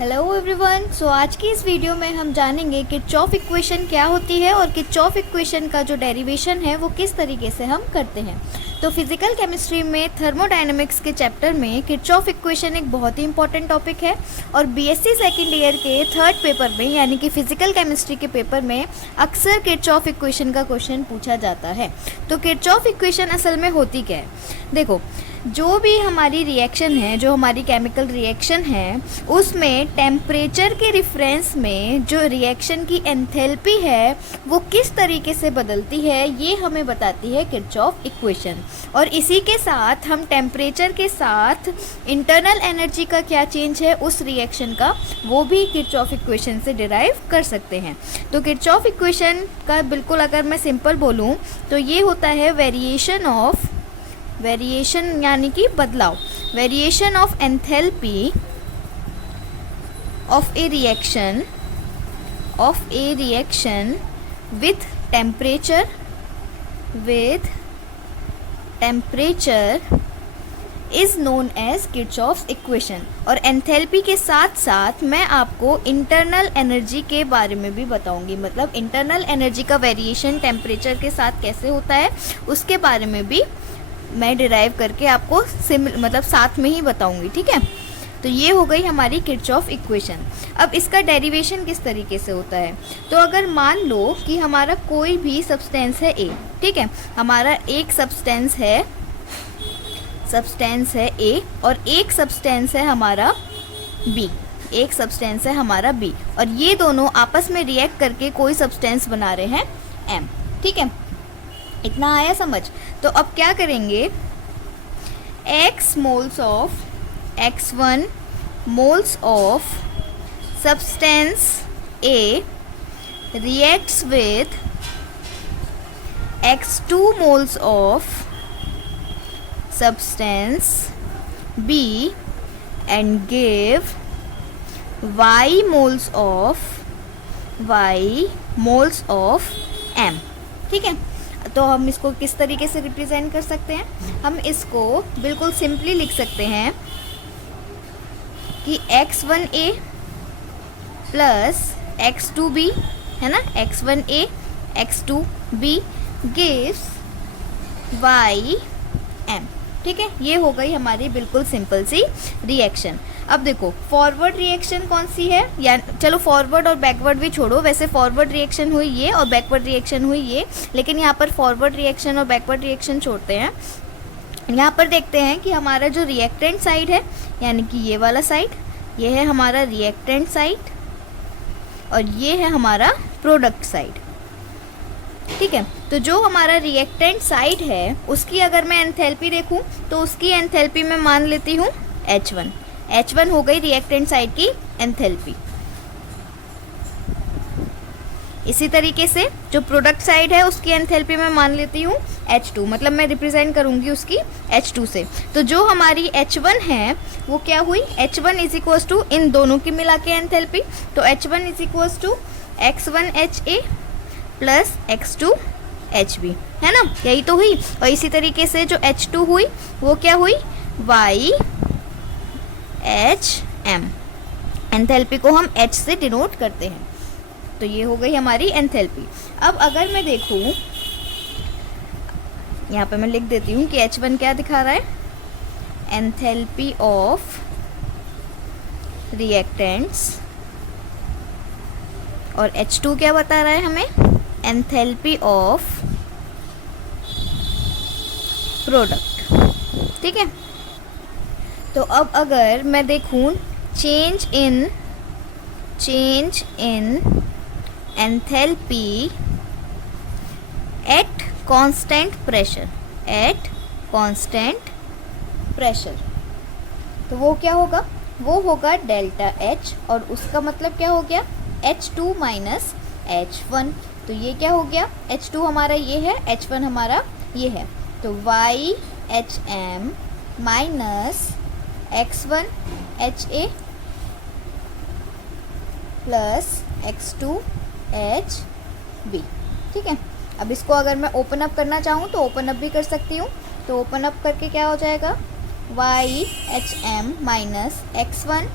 Hello everyone. सो आज की इस वीडियो में हम जानेंगे किरचॉफ इक्वेशन क्या होती है और किरचॉफ इक्वेशन का जो डेरिवेशन है वो किस तरीके से हम करते हैं। तो फिजिकल केमिस्ट्री में थर्मोडायनेमिक्स के चैप्टर में किरचॉफ इक्वेशन एक बहुत ही इंपॉर्टेंट टॉपिक है और बीएससी सेकेंड ईयर के थर्ड पेपर में यानी कि फिजिकल केमिस्ट्री के पेपर में अक्सर किरचॉफ इक्वेशन का क्वेश्चन पूछा जाता है। तो किरचॉफ इक्वेशन असल में होती क्या है? देखो, जो भी हमारी रिएक्शन है, जो हमारी केमिकल रिएक्शन है, उसमें टेम्परेचर के रिफरेंस में जो रिएक्शन की एंथैल्पी है वो किस तरीके से बदलती है, ये हमें बताती है किरचॉफ इक्वेशन। और इसी के साथ हम टेम्परेचर के साथ इंटरनल एनर्जी का क्या चेंज है उस रिएक्शन का, वो भी किरचॉफ इक्वेशन से डिराइव कर सकते हैं। तो किरचॉफ इक्वेशन का बिल्कुल अगर मैं सिंपल बोलूँ तो ये होता है वेरिएशन यानी कि बदलाव, variation of enthalpy of a reaction with temperature is known as Kirchhoff's equation. और एंथैल्पी के साथ साथ मैं आपको इंटरनल एनर्जी के बारे में भी बताऊंगी, मतलब इंटरनल एनर्जी का वेरिएशन टेम्परेचर के साथ कैसे होता है उसके बारे में भी मैं डिराइव करके आपको मतलब साथ में ही बताऊंगी। ठीक है, तो ये हो गई हमारी किरचॉफ इक्वेशन। अब इसका डेरिवेशन किस तरीके से होता है? तो अगर मान लो कि हमारा कोई भी सब्सटेंस है ए, ठीक है, हमारा एक सब्सटेंस है ए और एक सब्सटेंस है हमारा बी, और ये दोनों आपस में रिएक्ट करके कोई सब्सटेंस बना रहे हैं एम। ठीक है, इतना आया समझ? तो अब क्या करेंगे, x moles of substance A reacts with x2 moles of substance B and give y moles of M। ठीक है, तो हम इसको किस तरीके से रिप्रेजेंट कर सकते हैं? हम इसको बिल्कुल सिंपली लिख सकते हैं कि x1a प्लस x2b, है ना, x1a x2b गिव्स ym। ठीक है, ये हो गई हमारी बिल्कुल सिंपल सी रिएक्शन। अब देखो, फॉरवर्ड रिएक्शन कौन सी है, या चलो फॉरवर्ड और बैकवर्ड भी छोड़ो, वैसे फॉरवर्ड रिएक्शन हुई ये और बैकवर्ड रिएक्शन हुई ये, लेकिन यहाँ पर फॉरवर्ड रिएक्शन और बैकवर्ड रिएक्शन छोड़ते हैं। यहाँ पर देखते हैं कि हमारा जो रिएक्टेंट साइड है, यानी कि ये वाला साइड, ये है हमारा रिएक्टेंट साइड और ये है हमारा प्रोडक्ट साइड। ठीक है, तो जो हमारा रिएक्टेंट साइड है उसकी अगर मैं एंथैल्पी देखूं तो उसकी एंथैल्पी मैं मान लेती हूँ H1 हो गई रिएक्टेंट साइड की एंथैल्पी। इसी तरीके से जो प्रोडक्ट साइड है उसकी एंथैल्पी मैं मान लेती हूँ H2, मतलब मैं रिप्रेजेंट करूँगी उसकी H2 से। तो जो हमारी H1 है वो क्या हुई, H1 इज इक्वल्स टू इन दोनों की मिला के एंथैल्पी, तो H1 is equals to x1HA plus x2HB, है ना, यही तो हुई। और इसी तरीके से जो H2 हुई वो क्या हुई, YHM। एंथैल्पी को हम H से डिनोट करते हैं, तो ये हो गई हमारी एंथैल्पी। अब अगर मैं देखूं, यहाँ पे मैं लिख देती हूँ कि H1 क्या दिखा रहा है, एंथैल्पी ऑफ रिएक्टेंट्स, और H2 क्या बता रहा है हमें, एंथैल्पी ऑफ प्रोडक्ट। ठीक है, तो अब अगर मैं देखूं change in enthalpy eight constant pressure, तो वो क्या होगा, वो होगा डेल्टा H, और उसका मतलब क्या हो गया, H2 माइनस H1। तो ये क्या हो गया, H2 हमारा ये है, H1 हमारा ये है, तो YHM minus x1HA plus x2HB। ठीक है, अब इसको अगर मैं ओपन अप करना चाहूँ तो ओपन अप भी कर सकती हूँ। तो ओपन अप करके क्या हो जाएगा, YHM minus x1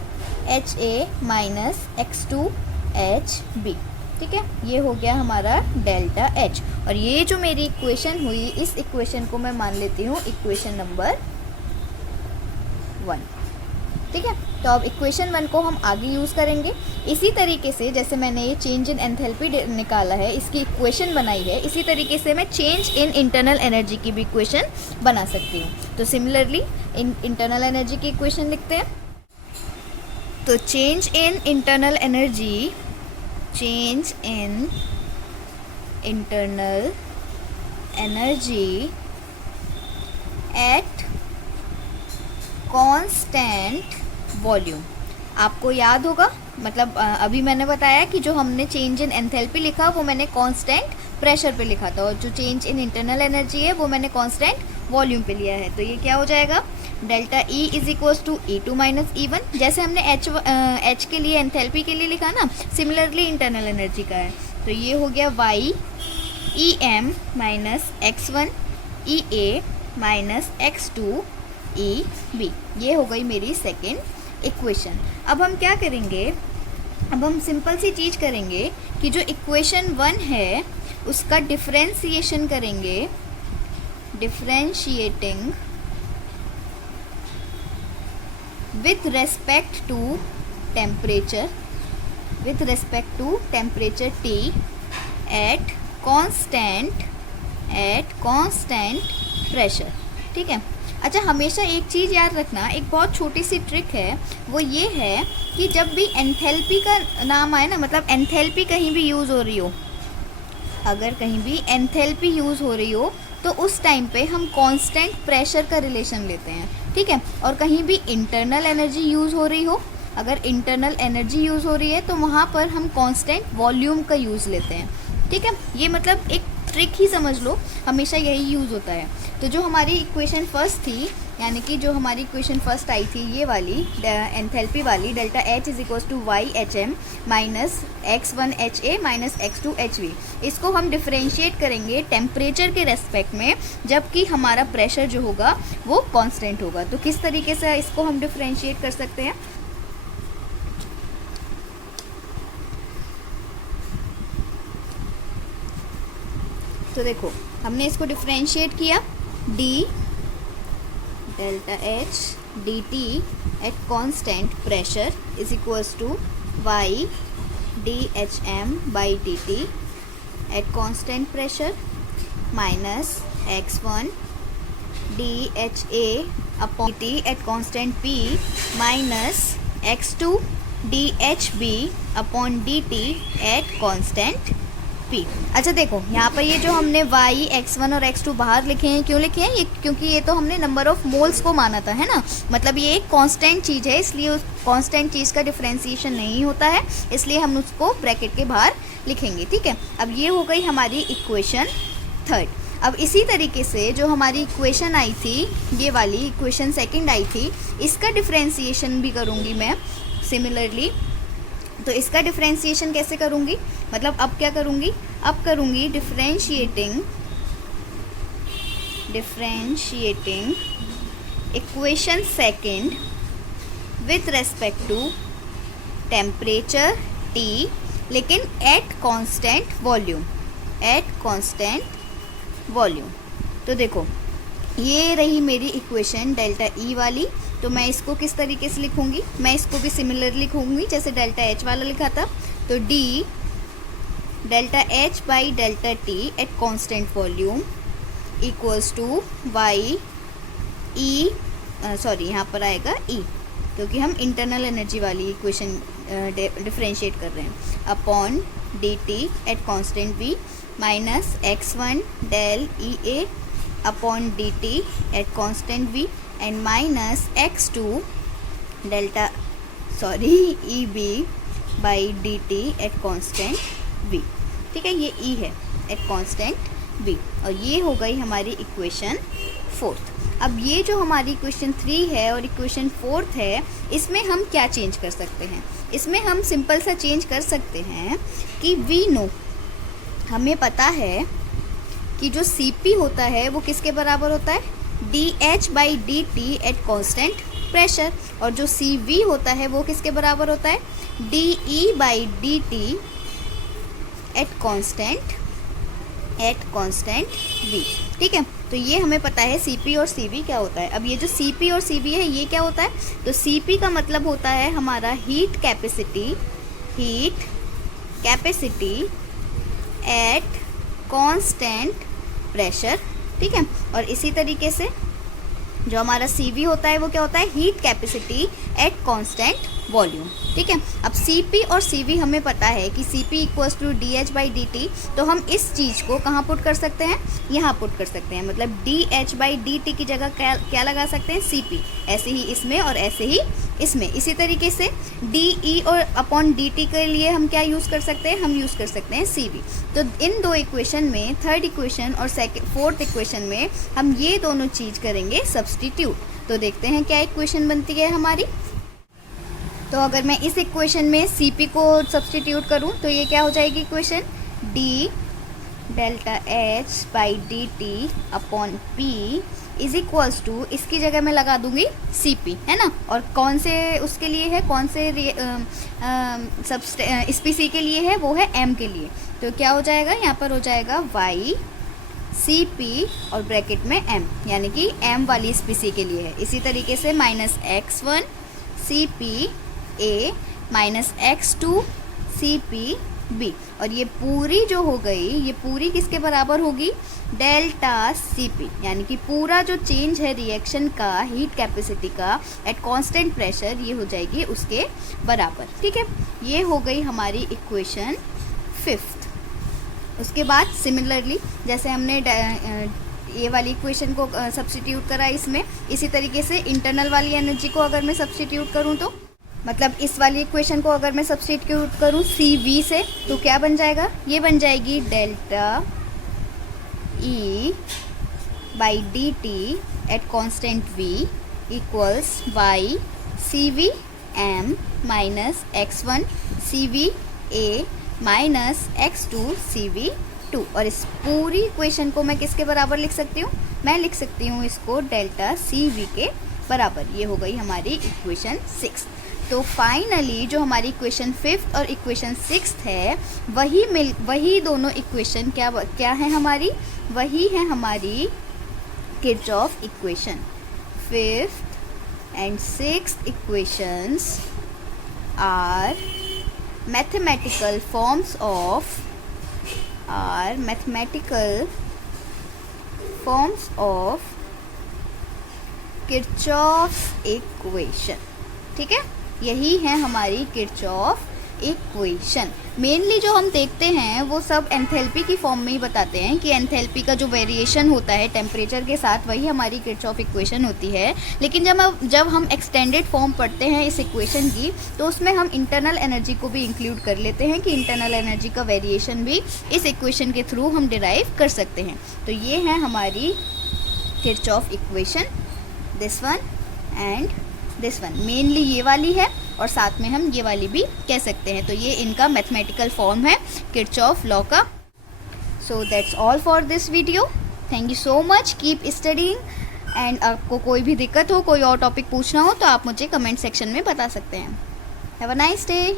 HA minus X2HB। ठीक है, ये हो गया हमारा डेल्टा H। और ये जो मेरी इक्वेशन हुई, इस इक्वेशन को मैं मान लेती हूँ इक्वेशन नंबर 1। ठीक है, तो अब इक्वेशन 1 को हम आगे यूज़ करेंगे। इसी तरीके से जैसे मैंने ये चेंज इन एंथैल्पी निकाला है, इसकी इक्वेशन बनाई है, इसी तरीके से मैं चेंज इन इंटरनल एनर्जी की भी इक्वेशन बना सकती हूँ। तो सिमिलरली इंटरनल एनर्जी की इक्वेशन लिखते हैं। तो change in internal energy, change in internal energy at constant volume. आपको याद होगा, मतलब अभी मैंने बताया कि जो हमने चेंज इन एंथैल्पी लिखा वो मैंने कांस्टेंट प्रेशर पे लिखा था, और जो चेंज इन इंटरनल एनर्जी है वो मैंने कांस्टेंट वॉल्यूम पे लिया है। तो ये क्या हो जाएगा, delta E is equals to E2 minus E1। जैसे हमने H के लिए एंथैल्पी के लिए लिखा ना, सिमिलरली इंटरनल एनर्जी का है। तो ये हो गया Y EM minus X1 EA minus X2 EB। ये हो गई मेरी सेकेंड इक्वेशन। अब हम क्या करेंगे, अब हम सिंपल सी चीज़ करेंगे कि जो इक्वेशन 1 है उसका डिफरेंशिएशन करेंगे, differentiating with respect to temperature, with respect to temperature T at constant pressure। ठीक है, अच्छा हमेशा एक चीज़ याद रखना, एक बहुत छोटी सी ट्रिक है, वो ये है कि जब भी एंथैल्पी का नाम आए ना, मतलब एंथैल्पी कहीं भी यूज़ हो रही हो, अगर कहीं भी एंथैल्पी यूज़ हो रही हो तो उस टाइम पे हम कांस्टेंट प्रेशर का रिलेशन लेते हैं। ठीक है, और कहीं भी इंटरनल एनर्जी यूज़ हो रही हो, अगर इंटरनल एनर्जी यूज़ हो रही है तो वहाँ पर हम कांस्टेंट वॉल्यूम का यूज़ लेते हैं। ठीक है, ये मतलब एक ट्रिक ही समझ लो, हमेशा यही यूज़ होता है। तो जो हमारी इक्वेशन फर्स्ट थी, यानी कि जो हमारी इक्वेशन फर्स्ट आई थी ये वाली एंथैल्पी वाली, delta H is equals to YHM minus X1HA minus X2HV, इसको हम डिफरेंशिएट करेंगे टेम्परेचर के रेस्पेक्ट में, जबकि हमारा प्रेशर जो होगा वो कांस्टेंट होगा। तो किस तरीके से इसको हम डिफरेंशिएट कर सकते हैं, तो देखो हमने इसको डिफरेंशिएट किया, d delta H dt at constant pressure is equals to y dHm by dt at constant pressure minus x1 dHa upon dt at constant P minus x2 dHb upon dt at constant P। अच्छा देखो यहाँ पर ये जो हमने y, x1 और x2 बाहर लिखे हैं, क्यों लिखे हैं ये, क्योंकि ये तो हमने नंबर ऑफ मोल्स को माना था, है ना, मतलब ये एक कांस्टेंट चीज़ है, इसलिए उस कांस्टेंट चीज़ का डिफरेंशिएशन नहीं होता है, इसलिए हम उसको ब्रैकेट के बाहर लिखेंगे। ठीक है, अब ये हो गई हमारी इक्वेशन 3। अब इसी तरीके से जो हमारी इक्वेशन आई थी, ये वाली इक्वेशन 2 आई थी, इसका डिफरेंशिएशन भी करूँगी मैं सिमिलरली। तो इसका डिफरेंशिएशन कैसे करूँगी, मतलब अब क्या करूँगी, अब करूँगी differentiating equation 2 with respect to temperature T, लेकिन एट कांस्टेंट वॉल्यूम, तो देखो ये रही मेरी इक्वेशन डेल्टा E वाली। तो मैं इसको किस तरीके से लिखूंगी, मैं इसको भी सिमिलर लिखूंगी जैसे डेल्टा H वाला लिखा था। तो D delta H by delta T at constant volume equals to Y E, sorry यहाँ पर आएगा E, क्योंकि हम इंटरनल एनर्जी वाली इक्वेशन डिफरेंशिएट कर रहे हैं, upon dt at constant V minus x1 del EA upon dt at constant V and minus x2 delta EB by dt at constant V। ठीक है, ये E है एट कांस्टेंट V, और ये हो गई हमारी इक्वेशन 4। अब ये जो हमारी इक्वेशन 3 है और इक्वेशन 4 है, इसमें हम क्या चेंज कर सकते हैं, इसमें हम सिंपल सा चेंज कर सकते हैं कि वी नो, हमें पता है कि जो Cp होता है वो किसके बराबर होता है, dH by dt at constant pressure, और जो CV होता है वो किसके बराबर होता है, DE/dt एट कांस्टेंट V। ठीक है, तो ये हमें पता है CP और CV क्या होता है। अब ये जो CP और CV है ये क्या होता है, तो CP का मतलब होता है हमारा heat capacity eight constant pressure. ठीक है, और इसी तरीके से जो हमारा CV होता है वो क्या होता है, heat capacity eight constant volume. ठीक है, अब CP और CV हमें पता है कि CP इक्वल्स टू DH/dt, तो हम इस चीज़ को कहाँ पुट कर सकते हैं, यहाँ पुट कर सकते हैं। मतलब DH/dt की जगह क्या लगा सकते हैं, CP, ऐसे ही इसमें और ऐसे ही इसमें। इसी तरीके से DE और अपॉन DT के लिए हम क्या यूज़ कर सकते हैं, हम यूज़ कर सकते हैं CV। तो इन दो इक्वेशन में, थर्ड इक्वेशन और फोर्थ इक्वेशन में हम ये दोनों चीज़ करेंगे सब्सटीट्यूट। तो देखते हैं क्या इक्वेशन बनती है हमारी। तो अगर मैं इस इक्वेशन में CP को सब्सटीट्यूट करूं तो ये क्या हो जाएगी equation, d∆H/dt upon P is equals to, इसकी जगह मैं लगा दूंगी CP, है ना। और कौन से उसके लिए है, कौन से स्पीसी के लिए है, वो है M के लिए। तो क्या हो जाएगा, यहाँ पर हो जाएगा YCP और ब्रैकेट में M, यानी कि M वाली स्पीसी के लिए है। इसी तरीके से -X1 CPA minus X2 CPB, और ये पूरी जो हो गई, ये पूरी किसके बराबर होगी, डेल्टा CP, यानी कि पूरा जो चेंज है रिएक्शन का हीट कैपेसिटी का एट कांस्टेंट प्रेशर, ये हो जाएगी उसके बराबर। ठीक है, ये हो गई हमारी इक्वेशन 5th। उसके बाद सिमिलरली जैसे हमने ये वाली इक्वेशन को सब्स्टिट्यूट करा इसमें, इसी तरीके से इंटरनल वाली एनर्जी को अगर मैं सब्स्टिट्यूट करूँ तो, मतलब इस वाली इक्वेशन को अगर मैं सब्स्टिट्यूट करूँ CV से, तो क्या बन जाएगा, ये बन जाएगी delta E/dt eight constant V equals YCVM minus X1 CVA minus X2 CV2। और इस पूरी इक्वेशन को मैं किसके बराबर लिख सकती हूँ, मैं लिख सकती हूँ इसको डेल्टा CV के बराबर। ये हो गई हमारी इक्वेशन 6। तो फाइनली जो हमारी इक्वेशन 5th और इक्वेशन 6th है, वही दोनों इक्वेशन क्या है हमारी, वही है हमारी Kirchhoff equation. 5th and 6th equations are mathematical forms of Kirchhoff equation. ठीक है, यही है हमारी किरचॉफ इक्वेशन। मेनली जो हम देखते हैं वो सब एंथैल्पी की फॉर्म में ही बताते हैं कि एंथैल्पी का जो वेरिएशन होता है टेम्परेचर के साथ, वही हमारी किरचॉफ इक्वेशन होती है। लेकिन जब हम एक्सटेंडेड फॉर्म पढ़ते हैं इस इक्वेशन की, तो उसमें हम इंटरनल एनर्जी को भी इंक्लूड कर लेते हैं कि इंटरनल एनर्जी का वेरिएशन भी इस इक्वेशन के थ्रू हम डिराइव कर सकते हैं। तो ये है हमारी Kirchhoff equation, this one and this one. Mainly ये वाली है और साथ में हम ये वाली भी कह सकते हैं। तो ये इनका मैथमेटिकल फॉर्म है किरचॉफ लॉ का। So that's all for this video. Thank you so much, keep studying. And आपको कोई भी दिक्कत हो, कोई और टॉपिक पूछना हो, तो आप मुझे कमेंट सेक्शन में बता सकते हैं। Have a nice day.